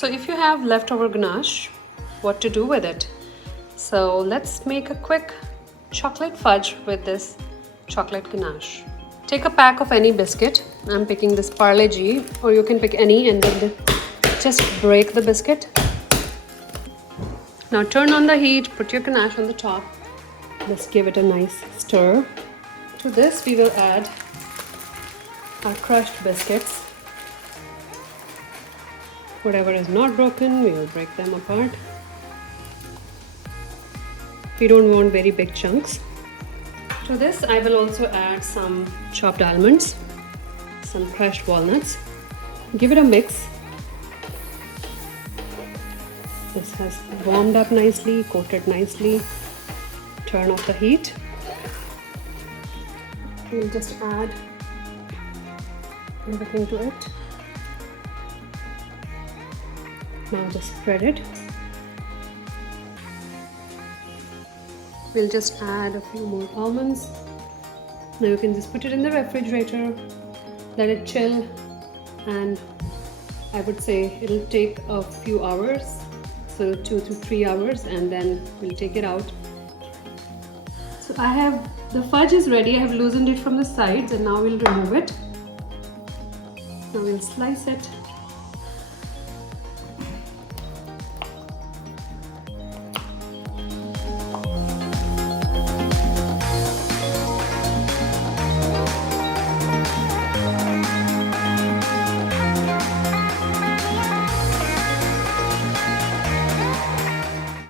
So if you have leftover ganache, what to do with it? So let's make a quick chocolate fudge with this chocolate ganache. Take a pack of any biscuit. I'm picking this Parle-G, or you can pick any, and then just break the biscuit. Now turn on the heat, put your ganache on the top. Let's give it a nice stir. To this we will add our crushed biscuits. Whatever is not broken, we will break them apart. We don't want very big chunks. To this I will also add some chopped almonds, some crushed walnuts. Give it a mix. This has warmed up nicely, coated nicely. Turn off the heat. We'll just add everything to it. Now just spread it. We'll just add a few more almonds. Now you can just put it in the refrigerator, let it chill, and I would say it'll take a few hours, so 2 to 3 hours, and then we'll take it out. So the fudge is ready. I have loosened it from the sides, and now we'll remove it. Now we'll slice it.